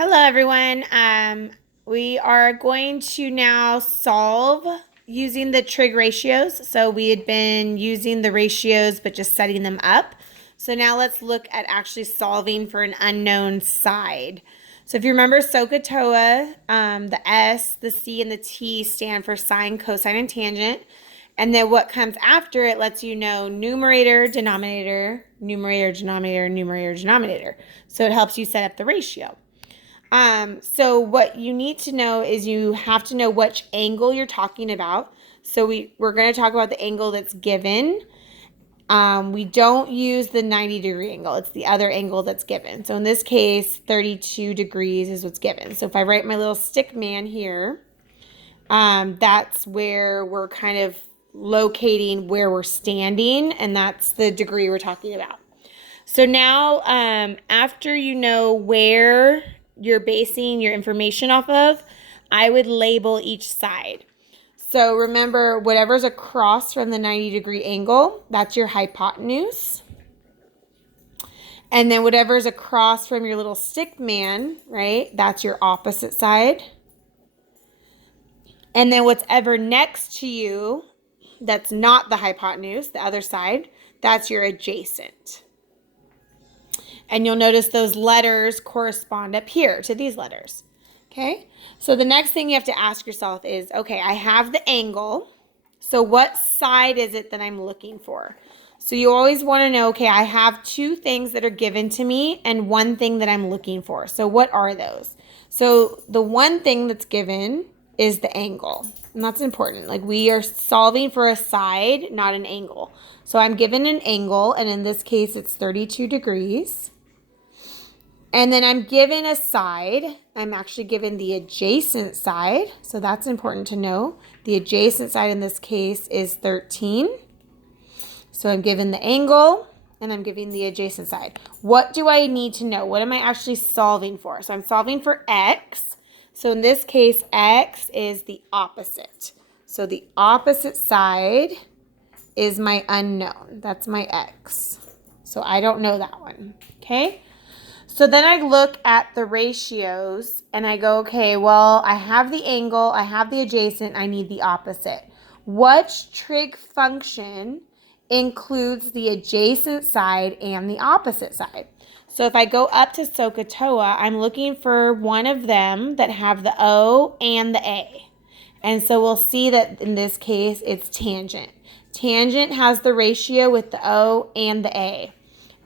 Hello, everyone. We are going to now solve using the trig ratios. So we had been using the ratios, but just setting them up. So now let's look at actually solving for an unknown side. So if you remember SOHCAHTOA, the S, the C, and the T stand for sine, cosine, and tangent. And then what comes after it lets you know numerator, denominator, numerator, denominator, numerator, denominator. So it helps you set up the ratio. So what you need to know is you have to know which angle you're talking about. So we're going to talk about the angle that's given. We don't use the 90-degree angle. It's the other angle that's given. So in this case, 32 degrees is what's given. So if I write my little stick man here, that's where we're kind of locating where we're standing, and that's the degree we're talking about. So now, after you know where you're basing your information off of, I would label each side. So remember, whatever's across from the 90-degree angle, that's your hypotenuse. And then whatever's across from your little stick man, right, that's your opposite side. And then what's ever next to you, that's not the hypotenuse, the other side, that's your adjacent. And you'll notice those letters correspond up here to these letters. Okay, so the next thing you have to ask yourself is, okay, I have the angle. So what side is it that I'm looking for? So you always want to know, okay, I have two things that are given to me and one thing that I'm looking for. So what are those? So the one thing that's given is the angle. And that's important. Like, we are solving for a side, not an angle. So I'm given an angle, and in this case, it's 32 degrees. And then I'm given a side. I'm actually given the adjacent side. So that's important to know. The adjacent side in this case is 13. So I'm given the angle and I'm giving the adjacent side. What do I need to know? What am I actually solving for? So I'm solving for x. So in this case, x is the opposite. So the opposite side is my unknown. That's my x. So I don't know that one. Okay? So then I look at the ratios and I go, okay, well, I have the angle, I have the adjacent, I need the opposite. Which trig function includes the adjacent side and the opposite side? So if I go up to SOHCAHTOA, I'm looking for one of them that have the O and the A. And so we'll see that in this case, it's tangent. Tangent has the ratio with the O and the A.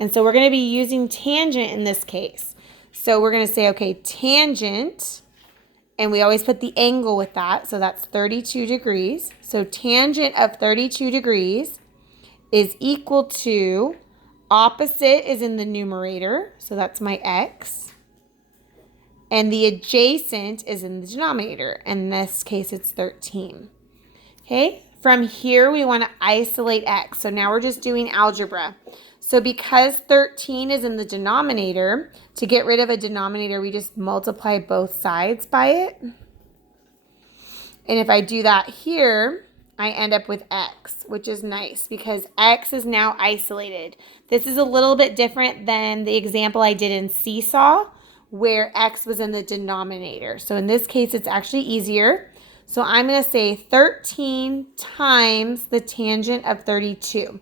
And so we're going to be using tangent in this case. So we're going to say, okay, tangent, and we always put the angle with that. So that's 32 degrees. So tangent of 32 degrees is equal to, opposite is in the numerator. So that's my x. And the adjacent is in the denominator. In this case, it's 13. Okay, from here, we want to isolate x. So now we're just doing algebra. So because 13 is in the denominator, to get rid of a denominator, we just multiply both sides by it. And if I do that here, I end up with x, which is nice because x is now isolated. This is a little bit different than the example I did in seesaw, where x was in the denominator. So in this case, it's actually easier. So I'm going to say 13 times the tangent of 32.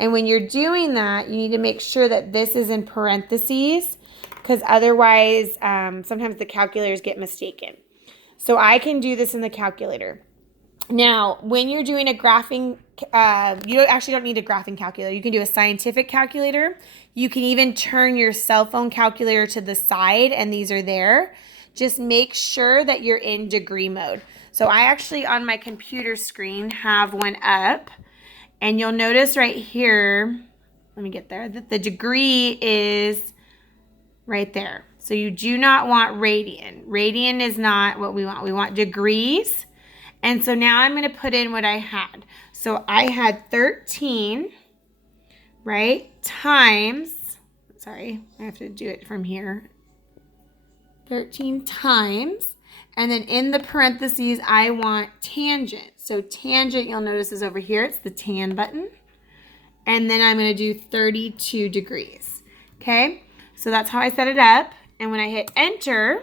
And when you're doing that, you need to make sure that this is in parentheses because otherwise sometimes the calculators get mistaken. So I can do this in the calculator. Now, when you're doing a graphing, you actually don't need a graphing calculator. You can do a scientific calculator. You can even turn your cell phone calculator to the side, and these are there. Just make sure that you're in degree mode. So I actually, on my computer screen, have one up. And you'll notice right here, let me get there, that the degree is right there. So you do not want radian. Radian is not what we want. We want degrees. And so now I'm going to put in what I had. So I had 13, right, times, sorry, I have to do it from here. 13 times. And then in the parentheses, I want tangent. So tangent, you'll notice, is over here. It's the tan button. And then I'm going to do 32 degrees. Okay? So that's how I set it up. And when I hit enter,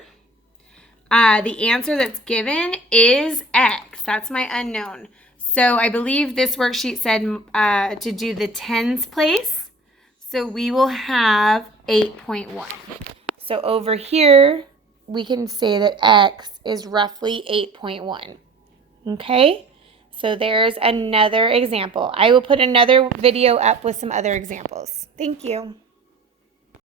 The answer that's given is X. That's my unknown. So I believe this worksheet said to do the tens place. So we will have 8.1. So over here, we can say that X is roughly 8.1. Okay? So there's another example. I will put another video up with some other examples. Thank you.